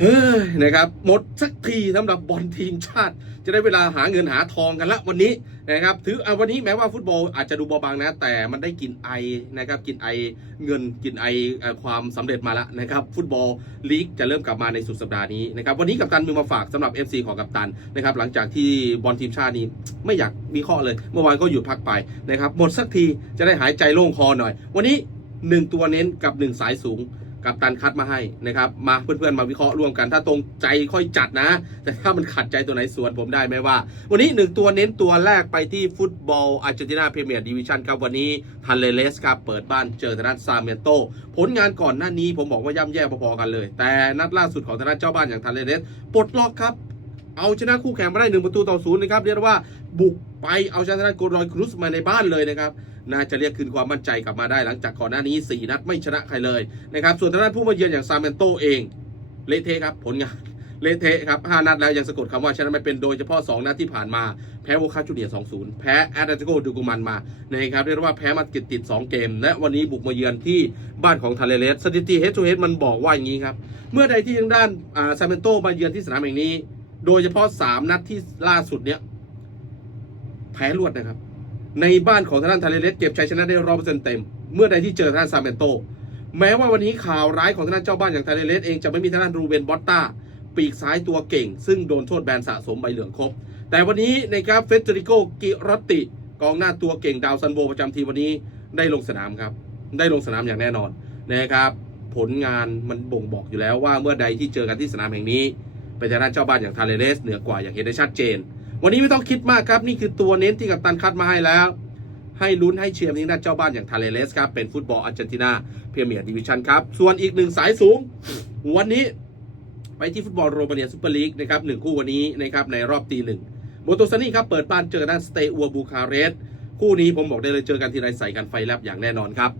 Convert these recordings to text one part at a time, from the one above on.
เฮ้ยนะครับหมดสักทีสำหรับบอลทีมชาติ จะได้เวลาหาเงินหาทองกันละวันนี้นะครับถือเอาวันนี้แม้ว่าฟุตบอลอาจจะดูเบาบางนะ แต่มันได้กินไอนะครับกินไอเงินกินไอความสำเร็จมาละนะครับฟุตบอลลีกจะเริ่มกลับมาในสุดสัปดาห์นี้นะครับวันนี้กัปตันมีมาฝากสำหรับ FC ของกัปตันนะครับหลังจากที่บอลทีมชาตินี้ไม่อยากวิเคราะห์เลย เมื่อวานก็หยุดพักไปนะครับหมดสักทีจะได้หายใจโล่งคอหน่อย วันนี้ 1 ตัวเน้นกับ 1 สายสูง กับตันคัดมาให้นะครับ มาเพื่อนๆมาวิเคราะห์ร่วมกัน ถ้าตรงใจค่อยจัดนะ แต่ถ้ามันขัดใจตัวไหนสวนผมได้ไหมว่า วันนี้1ตัวเน้นตัวแรกไปที่ฟุตบอลอาร์เจนตินาพรีเมียร์ดิวิชันครับ วันนี้ทันเลเลสครับ เปิดบ้านเจอทางด้านซาเมโต ผลงานก่อนหน้านี้ผมบอกว่าย่ำแย่พอๆกันเลย แต่นัดล่าสุดของทางด้านเจ้าบ้านอย่างทันเลเลสปลดล็อกครับเอาชนะคู่แข่งมาได้หนึ่งประตูต่อศูนย์นะครับเรียกว่าบุกไปเอาชนะทางด้าโกลอยครุสมาในบ้านเลยนะครับ น่าจะเรียกคืนความมั่นใจกลับมาได้หลังจากก่อนหน้านี้ 4 นัดไม่ชนะใครเลยนะครับส่วนทางด้านผู้มาเยือนอย่างซามเมนโตเองเละเทะครับผลงานเละเทะครับ5นัดแล้วยังสะกดคำว่าชนะไม่เป็นโดยเฉพาะ 2 นัดที่ผ่านมา แพ้โวคาจูเนียร์2-0 แพ้แอตเลติโกดูกุมันมานะครับเรียกว่าแพ้มาติดติด 2 เกม และวันนี้บุกมาเยือนที่บ้านของทาเลเลสสถิติเฮดทูเฮดมันบอกว่าอย่างนี้ครับ เมื่อใดที่ทางด้านอ่าซาเมนโตมาเยือนที่สนามแห่งนี้ โดยเฉพาะ 3 นัดที่ล่าสุดเนี้ยแพ้รวดนะครับ ในบ้านของทางด้านทาเลเลสเก็บชัยชนะได้ร้อยเปอร์เซ็นต์เต็ม เมื่อใดที่เจอทางด้านซาเมนโต แม้ว่าวันนี้ข่าวร้ายของทางด้านเจ้าบ้านอย่างทาเลเลสเองจะไม่มีทางด้านรูเบนบอตตาปีกซ้ายตัวเก่ง ซึ่งโดนโทษแบนสะสมใบเหลืองครบ แต่วันนี้ในครับเฟเดริโกกิรตติ กองหน้าตัวเก่งดาวซันโบประจำทีมวันนี้ได้ลงสนามครับ ได้ลงสนามอย่างแน่นอนนะครับ ผลงานมันบ่งบอกอยู่แล้วว่าเมื่อใดที่เจอกันที่สนามแห่งนี้เป็นทางด้านเจ้าบ้านอย่างทาเลเลสเหนือกว่าอย่างเห็นได้ชัดเจน วันนี้ไม่ต้องคิดมากครับ นี่คือตัวเน้นที่กัปตันคัดมาให้แล้ว ให้ลุ้นให้เชียร์ที่ด้านเจ้าบ้านอย่างทาเลเลสครับ เป็นฟุตบอลอาร์เจนตินาเพรีเมียร์ดิวิชันครับ ส่วนอีกหนึ่งสายสูง วันนี้ไปที่ฟุตบอลโรมาเนียซูเปอร์ลีกนะครับหนึ่งคู่วันนี้นะครับในรอบตีหนึ่งโมโตซานี่ครับเปิดบ้านเจอด้านสเตอัวบูคาเรสต์ คู่นี้ผมบอกได้เลยเจอกันทีไรใส่กันไฟแลบอย่างแน่นอนครับ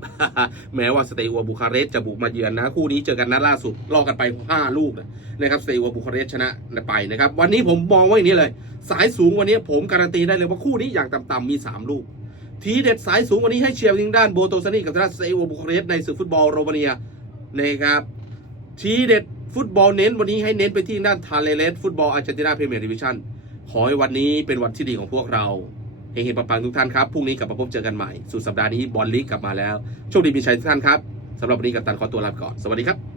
แม้ว่าสเตอัวบูคาเรสจะบุกมาเยือนนะคู่นี้เจอกันนัดล่าสุดล่อกันไป 5 ลูกนะนะครับสเตอัวบูคาเรสชนะไปนะครับวันนี้ผมมองว่าอย่างนี้เลย สายสูงวันนี้ผมการันตีได้เลยว่าคู่นี้อย่างต่ำๆมี 3 ลูก ทีเด็ดสายสูงวันนี้ให้เชียร์ทางด้านโบโตซานีกับทางด้านเซโอบุคาเรสในศึกฟุตบอลโรมาเนียนะครับทีเด็ดฟุตบอลเน้นวันนี้ให้เน้นไปที่ด้านทาเลเลสฟุตบอลอาร์เจนตินาพรีเมียร์ดิวิชั่นขอให้วันนี้เป็นวันที่ดีของพวกเรา เฮงๆปังๆทุกท่านครับพรุ่งนี้กลับมาพบเจอกันใหม่สุดสัปดาห์นี้บอลลีกกลับมาแล้วโชคดีมีชัยทุกท่านครับสำหรับวันนี้กับตันขอตัวลาไปก่อนสวัสดีครับ